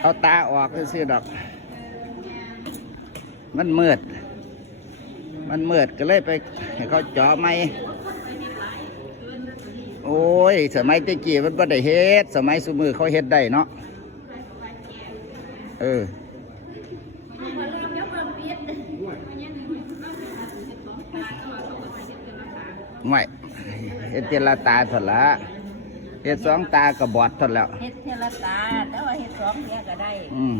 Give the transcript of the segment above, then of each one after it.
เอาตาออกซื้อๆดอก มันมืด มันมืดก็เลยไปให้เขาจาะไม้โอ้ย สมัยตะกี้มันบ่ได้เฮ็ด สมัยสมือเขาเฮ็ดได้เนาะ เออไม่เฮ็ดเจรตาถอดละ เฮ็ดสองตาก็บอดถอดแล้ว เฮ็ดเทละตาแต่ว่าเฮ็ดสองเนี้ยก็ได้อืม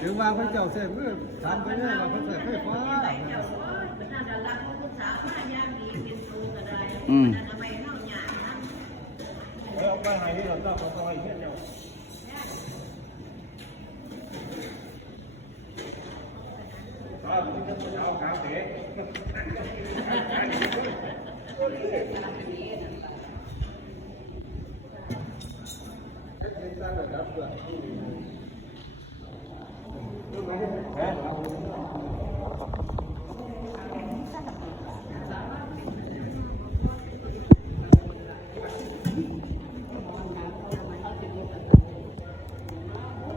ถึงว่าพระเจ้าเสด็จเมื่อทำไปเรื่อยว่าพระเจ้าไฟฟ้าอืมเอาไปให้ที่เราต้องเอาไปให้ เจ้า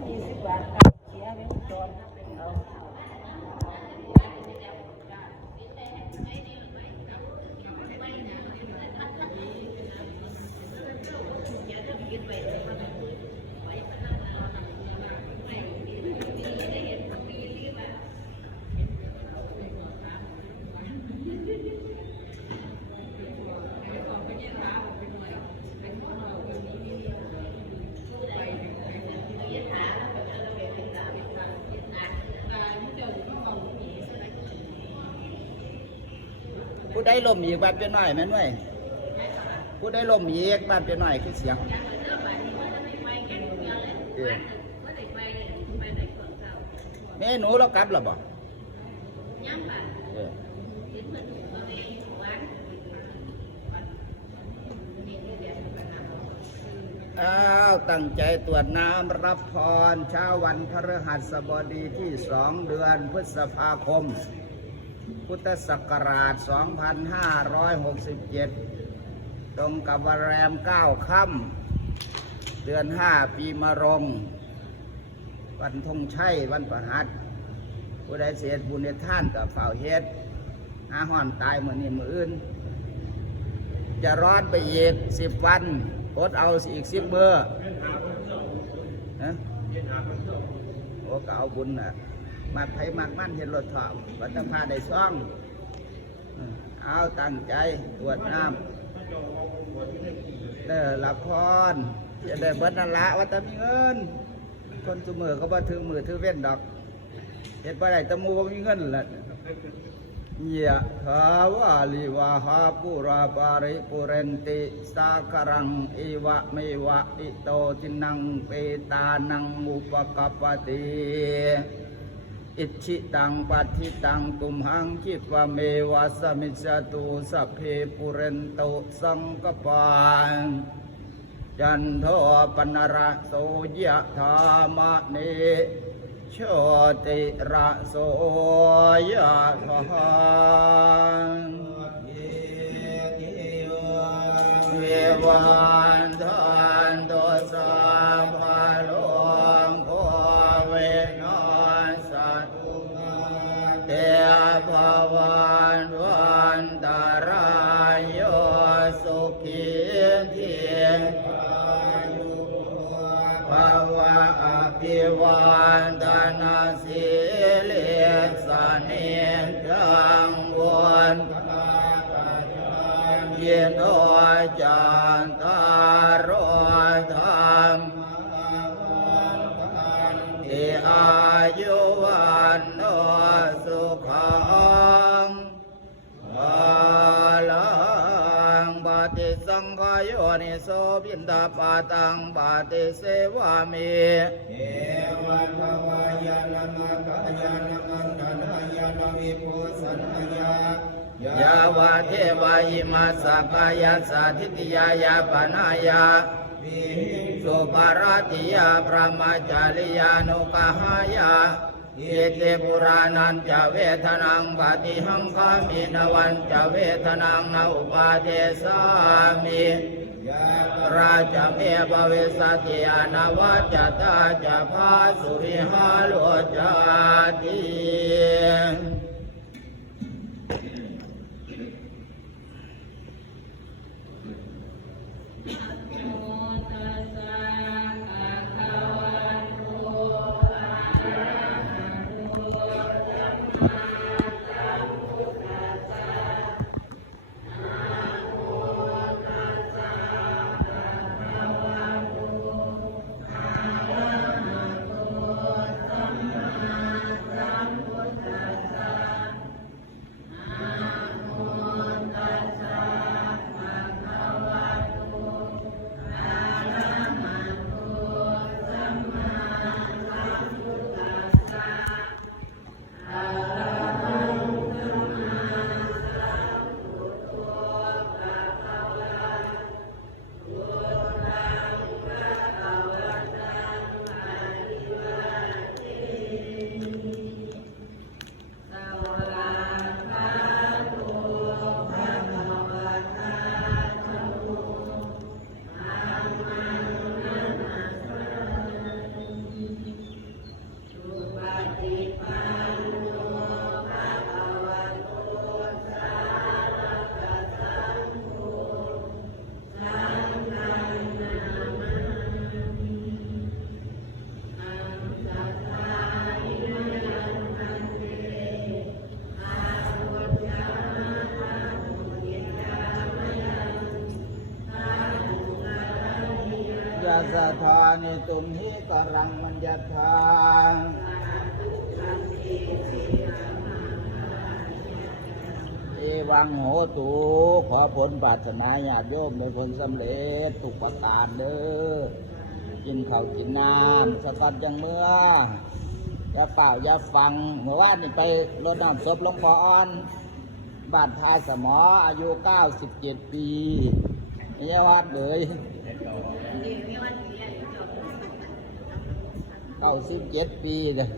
ยี่สิบบาทเสียไปทุกตอนเอา ผู้ลมอีกบานเป็นหน้อยแม่นไว้ยผู้ใดลมอีกบานเป็นหน้อยคือเสียงแม่หนูเรากลับแล้วบ่เอออ้าวตั้งใจตรวจน้ำรับพรเช้าวันพฤหัสบดีที่สองเดือนพฤษภาคม พุทธศักราช 2567 ตรงกับวันแรม 9 ค่ำ เดือน 5 ปีมะรงวันธงชัย วันประหัสผู้ใดเสียบุญในท่านกับฝ่าวเฮ็ดอาห่อนตายเหมือนนี่มืออื่น จะร้อนไปอีกสิบวันอดเอาอีกสิบเมื่อฮะโอ้ก็เอาบุญน่ะ มักไผมักมั่นเห็นรถถอมวัฒนพาได้ซ่อง เอาตั้งใจตรวจน้ำเด้อละครจะได้เบิดนั่นละว่าแต่มีเงิน คนสมือก็บ่ถือมือถือเว้นดอกเห็นบ่ได้ตะมูบ่มีเงินละยะถาวาลิวาหาปุราปาริปุเรนติสาคารังอิวะเมวะอิโตจินังเปตานังอุปกปปติ อิชิตังปัติตังตุมหังคิปะเมวะสมิจตุสัพเพปุเรนโตสังกปานจันโทปนระโสยะธามะเนโชติระโสยะธา ภวันวันตารายโยสุขีเทียนภาวะอภิวันตนาสิเลสเนจังวนเยโนจันต โสบินดาปาตังปฏิเสวามิเอวันวายานมะกายานมันตนายานวิปุสันยายาวาเทวายิมาสกายาสาธิติยายาปนายาสุปาราติยาพระมาจาริยานุกหายา อิติปุรานันจะเวทนังปฏิหังคามินวันจะเวทนังนาอุปาเทสามิราชเมภเวสติอนวัจจตาจะพาสุริหาโลจาติ ยาสธานิตุมหิกรังมัญญาทางเอวังโหตุขอผลปรารถนาญาติโยมในผลสำเร็จทุกประการเด้อกินข้าวกินน้ำสตัดจังเมื่ออย่าเป่าอย่าฟังเมื่อวานนี่ไปรดน้ำศพหลวงพ่ออ่อนบานทายสมออายุ 97 ปีไม่ใช่วัดเลย เก้าสิบเจ็ดปีเลย